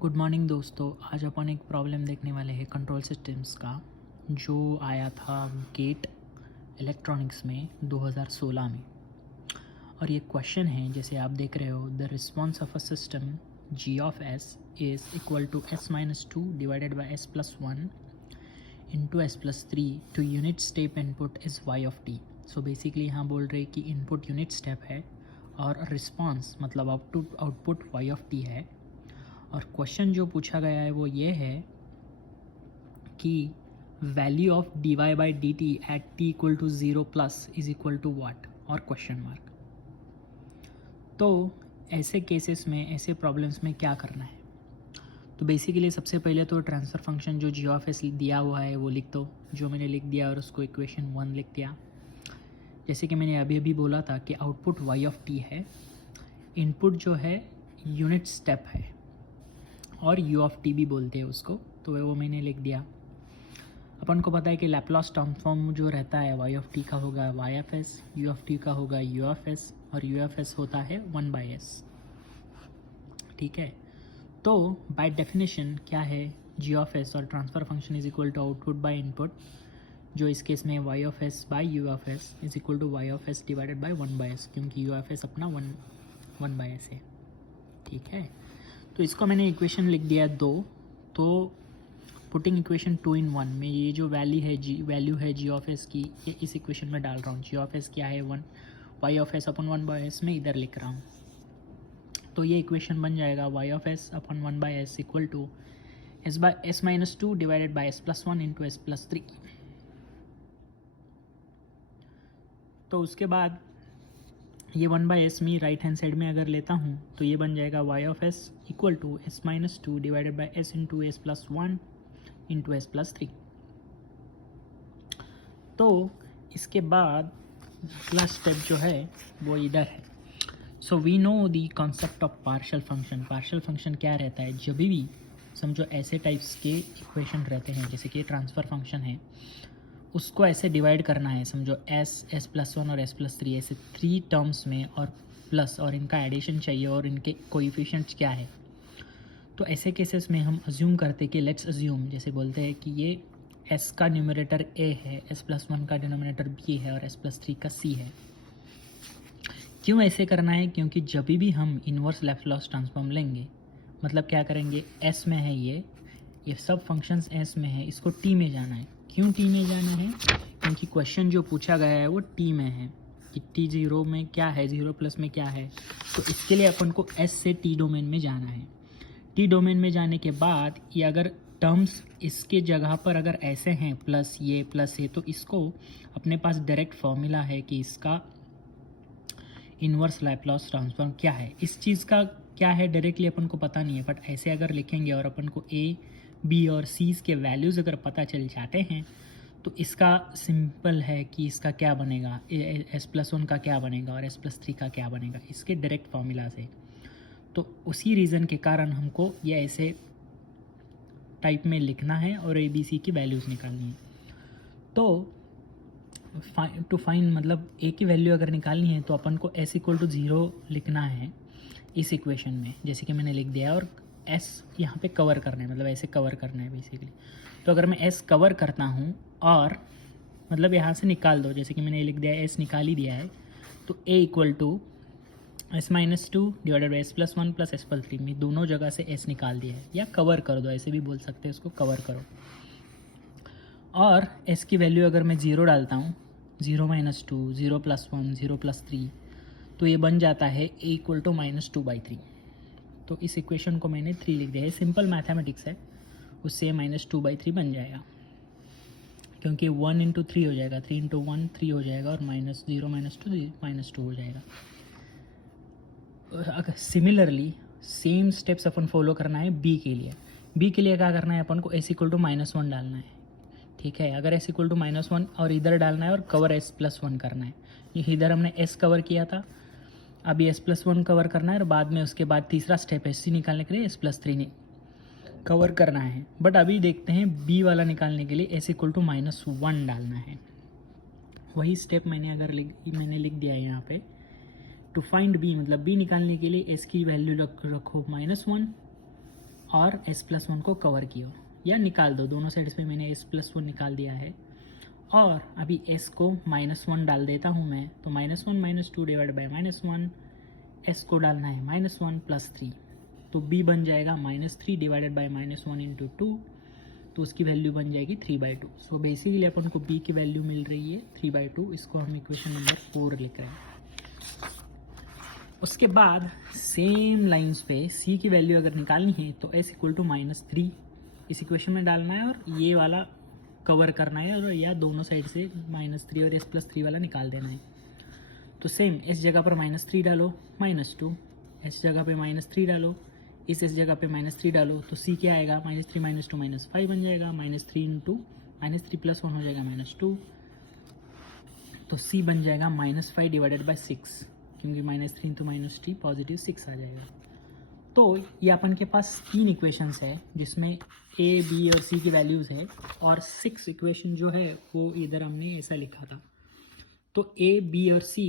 Good morning दोस्तों। आज अपन एक प्रॉब्लम देखने वाले हैं कंट्रोल सिस्टम्स का, जो आया था गेट इलेक्ट्रॉनिक्स में 2016 में। और ये क्वेश्चन है, जैसे आप देख रहे हो, the response of a system g of s is equal to s-2 divided by s+1 into s+3 to unit step input is y of t। So basically यहाँ बोल रहे कि इनपुट यूनिट स्टेप है और रिस्पॉन्स मतलब output y of t है। और question जो पूछा गया है वो ये है कि value of dy by D T at t equal to 0 plus is equal to what और क्वेश्चन मार्क। तो ऐसे केसेस में, ऐसे प्रॉब्लम्स में क्या करना है? तो बेसिकली सबसे पहले तो ट्रांसफ़र फंक्शन जो g ऑफ s दिया हुआ है वो लिख दो, जो मैंने लिख दिया, और उसको इक्वेशन 1 लिख दिया। जैसे कि मैंने अभी बोला था कि आउटपुट y ऑफ t है, इनपुट जो है यूनिट स्टेप है और u ऑफ t भी बोलते हैं उसको, तो वो मैंने लिख दिया। अपन को पता है कि लैप्लास ट्रांसफॉर्म जो रहता है y ऑफ t का होगा y of s, u of t का होगा u ऑफ s, और u ऑफ s होता है 1/s। ठीक है, तो बाय डेफिनेशन क्या है, g ऑफ s और transfer function is equal to output by input, जो इस केस में y of s by u of s is equal to y of s divided by 1/s, क्योंकि u ऑफ s अपना 1/s है। ठीक है, तो इसको मैंने इक्वेशन लिख दिया 2। तो पुटिंग इक्वेशन 2 in 1 में ये जो वैल्यू है g ऑफ s की, ये इस इक्वेशन में डाल रहा हूँ। g ऑफ s क्या है 1, y of s upon 1/s में इधर लिख रहा हूँ। तो ये इक्वेशन बन जाएगा y of s upon 1/s equal to s-2 divided by s+1 into s+3। तो उसके बाद ये 1/s में राइट हैंड साइड में अगर लेता हूँ तो ये बन जाएगा y of s equal to s-2 divided by s into s+1 into s+3। तो इसके बाद अगला स्टेप जो है वो इधर है। So we know the concept of partial function. Partial function क्या रहता है, जब भी समझो ऐसे टाइप्स के इक्वेशन रहते हैं, जैसे कि ट्रांसफ़र फंक्शन है, उसको ऐसे डिवाइड करना है, समझो s+1 और s+3 ऐसे 3 टर्म्स में, और प्लस और इनका एडिशन चाहिए और इनके कोएफिशिएंट्स क्या है। तो ऐसे केसेस में हम अज्यूम करते कि लेट्स अज्यूम, जैसे बोलते हैं कि ये s का न्यूमरेटर a है, s+1 का डिनोमिनेटर b है और s+3 का c है। क्यों ऐसे करना है? क्योंकि जब भी हम इन्वर्स लैप्लास ट्रांसफॉर्म लेंगे, मतलब क्या करेंगे, s में है ये सब फंक्शंस s में है, इसको t में जाना है। क्यों t में जाना है? क्योंकि क्वेश्चन जो पूछा गया है वो t में है कि t 0 में क्या है, 0 प्लस में क्या है। तो इसके लिए अपन को s से t डोमेन में जाना है। t डोमेन में जाने के बाद ये अगर टर्म्स इसके जगह पर अगर ऐसे हैं, प्लस ये, तो इसको अपने पास डायरेक्ट फॉर्मूला है कि इसका इन्वर्स लैप्लास ट्रांसफॉर्म क्या है। इस चीज़ का क्या है डायरेक्टली अपन को पता नहीं है, बट ऐसे अगर लिखेंगे और अपन को a, b और c के वैल्यूज़ अगर पता चल जाते हैं, तो इसका सिंपल है कि इसका क्या बनेगा, s+1 का क्या बनेगा और s+3 का क्या बनेगा, इसके डायरेक्ट फार्मूला से। तो उसी रीज़न के कारण हमको ये ऐसे टाइप में लिखना है और a b c की वैल्यूज़ निकालनी है। तो टू फाइंड मतलब a की वैल्यू अगर निकालनी है तो अपन को s इक्वल टू 0 लिखना है इस इक्वेशन में, जैसे कि मैंने लिख दिया, और s यहाँ पे कवर करना है, मतलब ऐसे कवर करना है बेसिकली। तो अगर मैं s कवर करता हूँ और मतलब यहाँ से निकाल दो, जैसे कि मैंने लिख दिया s निकाल ही दिया है, तो a equal to s-2 divided by s+1 plus s+3 में दोनों जगह से s निकाल दिया है, या कवर कर दो, ऐसे भी बोल सकते हैं इसको, कवर करो। और s की वैल्यू अगर मैं 0 डालता हूँ, 0-2, 0+1, 0+3, तो ये बन जाता है a इक्वल टू -2/3। तो इस इक्वेशन को मैंने 3 लिख दिया है, सिंपल मैथमेटिक्स है, उससे -2/3 बन जाएगा, क्योंकि 1 इंटू 3 हो जाएगा, 3 इंटू 1 3 हो जाएगा, और -0 -2 हो जाएगा। अगर सिमिलरली सेम स्टेप्स अपन फॉलो करना है b के लिए। b के लिए क्या करना है, अपन को s इक्वल टू -1 डालना है। ठीक है, अगर s इक्वल टू -1 और इधर डालना है और कवर s+1 करना है। इधर हमने s कवर किया था, अभी s+1 कवर करना है, और बाद में उसके बाद तीसरा स्टेप है c निकालने के लिए s+3 कवर करना है। बट अभी देखते हैं b वाला निकालने के लिए s इक्वल टू -1 डालना है। वही स्टेप मैंने लिख दिया है यहाँ पे। टू फाइंड b मतलब b निकालने के लिए s की वैल्यू रखो -1 और s+1 को कवर किया या निकाल दो, दोनों साइड्स पे मैंने s+1 निकाल दिया है। और अभी s को -1 डाल देता हूँ मैं, तो -1 -2 डिवाइड बाई -1, s को डालना है -1 + 3, तो b बन जाएगा -3 डिवाइडेड बाई -1 इंटू 2, तो उसकी वैल्यू बन जाएगी 3/2। सो बेसिकली अपन को b की वैल्यू मिल रही है 3/2, इसको हम इक्वेशन नंबर 4 लिख रहे हैं। उसके बाद सेम लाइंस पे c की वैल्यू अगर निकालनी है तो s = -3 इस इक्वेशन में डालना है और ये वाला कवर करना है, और या दोनों साइड से -3 और s+3 वाला निकाल देना है। तो सेम s जगह पर -3 डालो, -2, s जगह पे -3 डालो, इस s जगह पे -3 डालो, तो c क्या आएगा, -3 - 2 -5 बन जाएगा, -3 इंटू -3 + 1 हो जाएगा -2, तो c बन जाएगा -5 डिवाइडेड बाई 6, क्योंकि -3 इंटू -3 पॉजिटिव 6 आ जाएगा। तो ये अपन के पास 3 इक्वेशंस है जिसमें a, b और c की वैल्यूज़ है, और 6 इक्वेशन जो है वो इधर हमने ऐसा लिखा था। तो a, b और c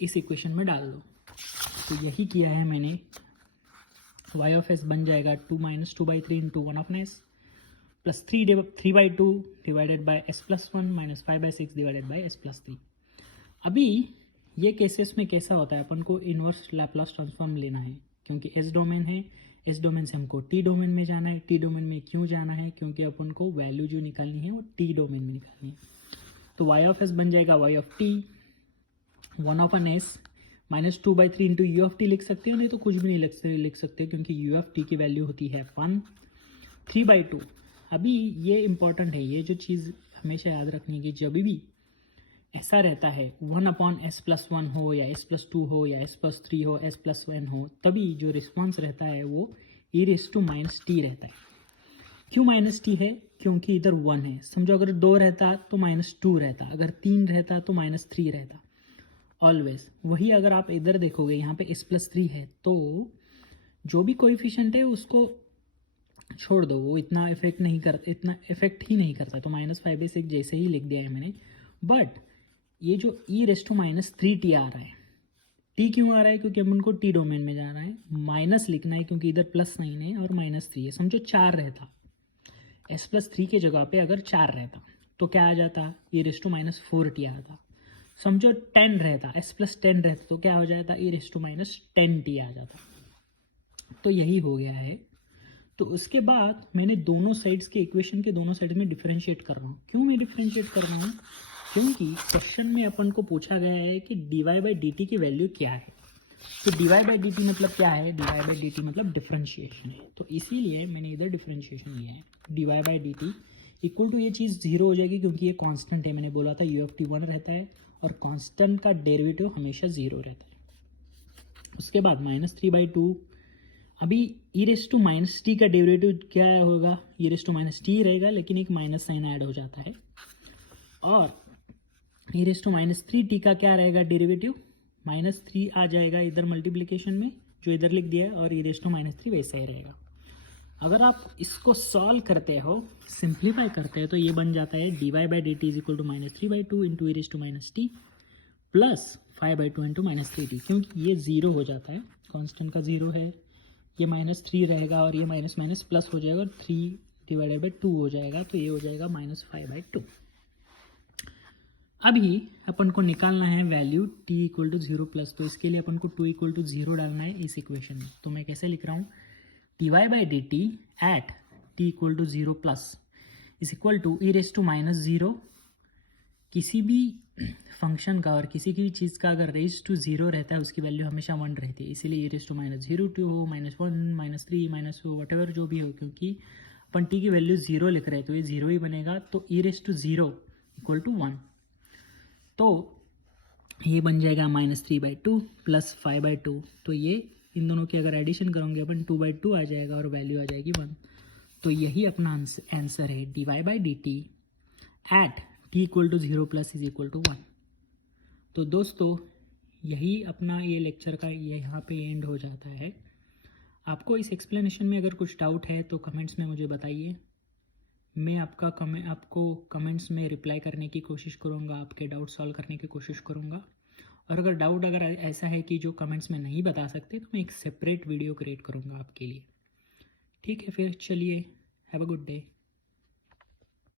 इस इक्वेशन में डाल दो, तो यही किया है मैंने। y ऑफ s बन जाएगा 2 - 2/3 into 1 of s plus 3/2 divided by s+1 - 5/6 divided by s+3। अभी ये केसेस में कैसा होता है, अपन को इन्वर्स लैप्लास ट्रांसफॉर्म लेना है, क्योंकि एस डोमेन है, एस डोमेन से हमको टी डोमेन में जाना है। टी डोमेन में क्यों जाना है, क्योंकि अपन को वैल्यू जो निकालनी है वो टी डोमेन में निकालनी है। तो y ऑफ s बन जाएगा y of t 1/s -2/3 into you of T लिख सकते हो, नहीं तो कुछ भी नहीं लिख सकते क्योंकि यू ऑफ टी की वैल्यू होती है 1 3/2। अभी ये इंपॉर्टेंट है, ये जो चीज़ हमेशा याद रखनी है, जब भी ऐसा रहता है 1/s+1 हो या s+2 हो या s+3 हो s+n हो, तभी जो रिस्पॉन्स रहता है वो e⁻t रहता है। क्यों -t है, क्योंकि इधर 1 है। समझो अगर 2 रहता तो -2 रहता, अगर 3 रहता तो -3 रहता, ऑलवेज। वही अगर आप इधर देखोगे यहाँ पे s+3 है, तो जो भी कोएफिशिएंट है उसको छोड़ दो, वो इतना इफेक्ट ही नहीं करता, तो -5/6 जैसे ही लिख दिया है मैंने। बट ये जो e⁻3t आ रहा है, t क्यों आ रहा है, क्योंकि अपन को टी डोमेन में जाना है। माइनस लिखना है क्योंकि इधर प्लस साइन है और -3 है। समझो 4 रहता, s+3 के जगह पे अगर 4 रहता तो क्या आ जाता, e⁻4t आता। समझो 10 रहता, s+10 रहता तो क्या हो जाता, e⁻10t आ जाता। तो यही हो गया है। तो उसके बाद मैंने दोनों साइड्स के इक्वेशन के दोनों साइड्स में डिफरेंशिएट कर रहा हूँ। क्यों मैं डिफरेंशिएट कर रहा हूँ, क्योंकि क्वेश्चन में अपन को पूछा गया है कि dy/dt की वैल्यू क्या है। तो dy/dt मतलब क्या है, dy/dt मतलब डिफरेंशिएशन है, तो इसीलिए मैंने इधर डिफरेंशिएशन लिया है। dy/dt इक्वल टू ये चीज़ 0 हो जाएगी, क्योंकि ये कांस्टेंट है। मैंने बोला था u ऑफ t 1 रहता है और कांस्टेंट का डेरिवेटिव हमेशा 0 रहता है। उसके बाद -3/2, अभी e⁻t का डेरिवेटिव क्या होगा, e⁻t रहेगा, लेकिन एक माइनस साइन ऐड हो जाता है। और e⁻3t का क्या रहेगा डेरिवेटिव, -3 आ जाएगा इधर मल्टीप्लिकेशन में, जो इधर लिख दिया है, और e⁻3 वैसा ही रहेगा। अगर आप इसको सॉल्व करते हो, सिंप्लीफाई करते हो, तो ये बन जाता है dy/dt = -3/2 into e⁻t plus 5/2 into -3t, क्योंकि ये 0 हो जाता है, कांस्टेंट का 0 है, ये -3 रहेगा और ये माइनस माइनस प्लस हो जाएगा और 3/2 हो जाएगा, तो ये हो जाएगा -5/2। अभी अपन को निकालना है वैल्यू t = 0 प्लस, तो इसके लिए अपन को 2 = 0 डालना है इस इक्वेशन में। तो मैं कैसे लिख रहा हूँ, dy/dt at t = 0 plus is equal to e⁻0। किसी भी फंक्शन का और किसी की भी चीज़ का अगर रेज टू 0 रहता है, उसकी वैल्यू हमेशा 1 रहती है, इसीलिए e⁻0 हो, -1 -3 -2 वट जो भी हो, क्योंकि अपन t की वैल्यू 0 लिख रहे हैं तो ये 0 ही बनेगा। तो e⁻0 = 1, तो ये बन जाएगा -3/2 प्लस 5/2। तो ये इन दोनों की अगर एडिशन करोगे अपन 2/2 आ जाएगा और वैल्यू आ जाएगी 1। तो यही अपना आंसर है, dy/dt at t = 0 plus is equal to 1। तो दोस्तों यही अपना ये लेक्चर का यहाँ पे एंड हो जाता है। आपको इस एक्सप्लेनेशन में अगर कुछ डाउट है तो कमेंट्स में मुझे बताइए, मैं आपको कमेंट्स में रिप्लाई करने की कोशिश करूँगा, आपके डाउट सॉल्व करने की कोशिश करूँगा। और अगर ऐसा है कि जो कमेंट्स में नहीं बता सकते, तो मैं एक सेपरेट वीडियो क्रिएट करूँगा आपके लिए। ठीक है फिर चलिए, हैव अ गुड डे।